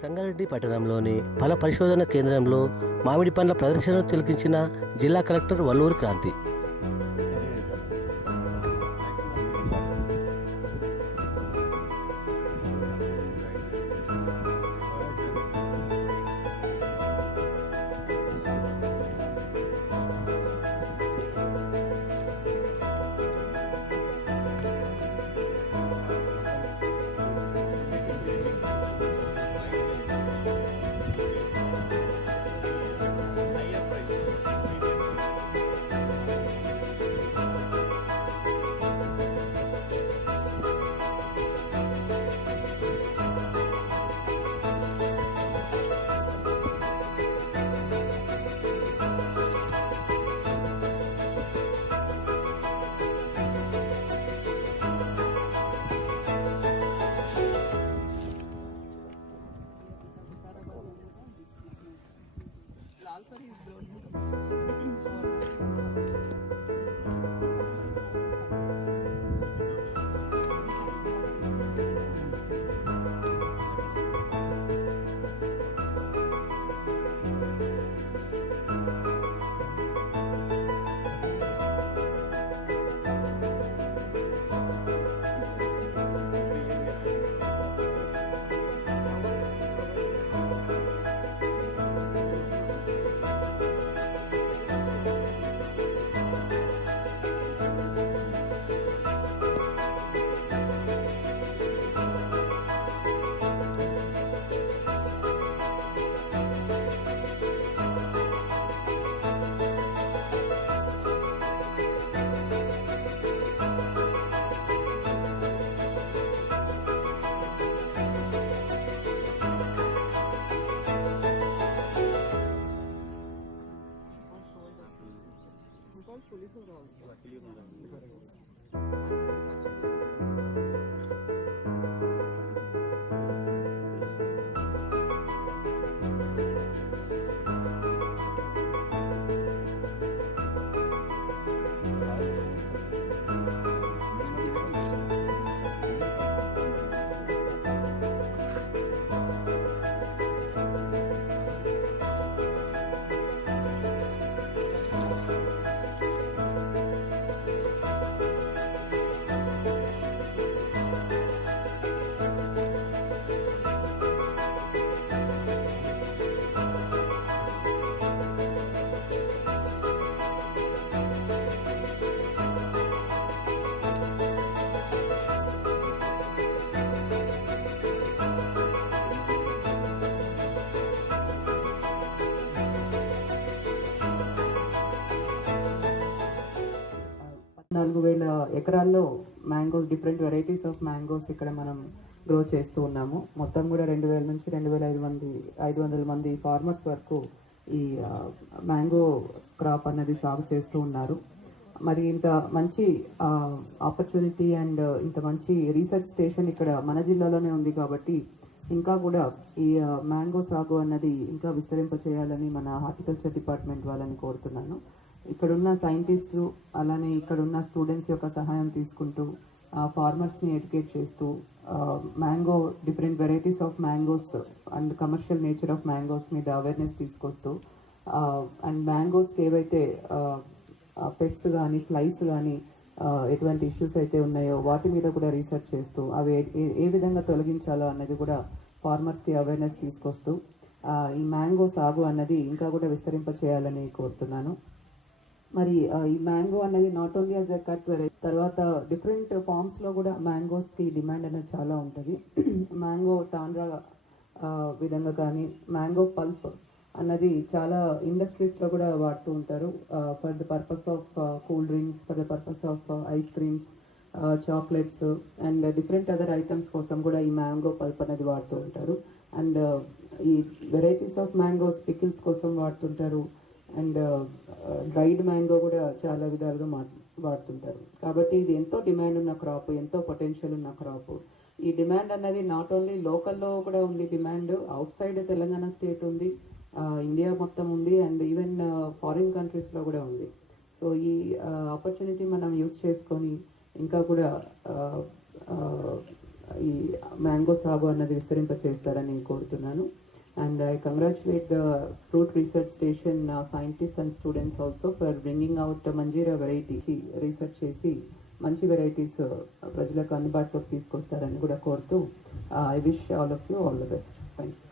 సంగారెడ్డి పట్టణంలోని ఫల పరిశోధన కేంద్రంలో మామిడి పండ్ల ప్రదర్శనను తిలకించిన జిల్లా కలెక్టర్ వల్లూరు క్రాంతి. నాలుగు వేల ఎకరాల్లో mangoes different varieties of mangoes ఇక్కడ మనం గ్రో చేస్తూ ఉన్నాము. మొత్తం కూడా రెండు వేల నుంచి రెండు వేల ఐదు మంది ఐదు వందల మంది ఫార్మర్స్ వరకు ఈ మ్యాంగో క్రాప్ అన్నది సాగు చేస్తూ ఉన్నారు. మరి ఇంత మంచి ఆపర్చునిటీ అండ్ ఇంత మంచి రీసెర్చ్ స్టేషన్ ఇక్కడ మన జిల్లాలోనే ఉంది కాబట్టి ఇంకా కూడా ఈ మ్యాంగో సాగు అన్నది ఇంకా విస్తరింప చేయాలని మన హార్టికల్చర్ డిపార్ట్మెంట్ వాళ్ళని కోరుతున్నాను. ఇక్కడున్న సైంటిస్టులు అలానే ఇక్కడున్న స్టూడెంట్స్ యొక్క సహాయం తీసుకుంటూ ఫార్మర్స్ని ఎడ్యుకేట్ చేస్తూ mango different varieties of mangoes and commercial nature of mangoes మీద అవేర్నెస్ తీసుకొస్తూ అండ్ మ్యాంగోస్కి ఏవైతే పెస్ట్ కానీ ఫ్లైస్ కానీ ఎటువంటి ఇష్యూస్ అయితే ఉన్నాయో వాటి మీద కూడా రీసెర్చ్ చేస్తూ అవి ఏ- ఏ విధంగా తొలగించాలో అన్నది కూడా ఫార్మర్స్కి అవేర్నెస్ తీసుకొస్తూ ఈ మ్యాంగో సాగు అన్నది ఇంకా కూడా విస్తరింప చేయాలని కోరుతున్నాను. మరి ఈ మ్యాంగో అనేది not only as a cut variety తర్వాత డిఫరెంట్ ఫార్మ్స్లో కూడా మ్యాంగోస్కి డిమాండ్ అనేది చాలా ఉంటుంది. మ్యాంగో తాండ్రా విధంగా కానీ మ్యాంగో పల్ప్ అన్నది చాలా ఇండస్ట్రీస్లో కూడా వాడుతూ ఉంటారు. For the purpose of cool drinks for the purpose of ice creams chocolates and different other items కోసం కూడా ఈ మ్యాంగో పల్ప్ అనేది వాడుతూ ఉంటారు. అండ్ ఈ వెరైటీస్ ఆఫ్ మ్యాంగోస్ పికిల్స్ కోసం వాడుతుంటారు అండ్ డ్రైడ్ మ్యాంగో కూడా చాలా విధాలుగా మా వాడుతుంటారు. కాబట్టి ఇది ఎంతో డిమాండ్ ఉన్న క్రాప్ ఎంతో పొటెన్షియల్ ఉన్న క్రాప్ ఈ డిమాండ్ అనేది నాట్ ఓన్లీ లోకల్లో కూడా ఉంది demand outside Telangana state ఉంది ఇండియా మొత్తం ఉంది అండ్ ఈవెన్ ఫారిన్ కంట్రీస్లో కూడా ఉంది. సో ఈ ఆపర్చునిటీ మనం యూస్ చేసుకొని ఇంకా కూడా ఈ మ్యాంగో సాగు అన్నది విస్తరింప చేస్తారని కోరుతున్నాను. And I congratulate the fruit research station scientist and students also for bringing out Manjira variety research చేసి మంచి వెరైటీస్ ప్రజలకు అందుబాటులోకి తీసుకొస్తారని కూడా కోరుతూ I wish all of you all the best thank you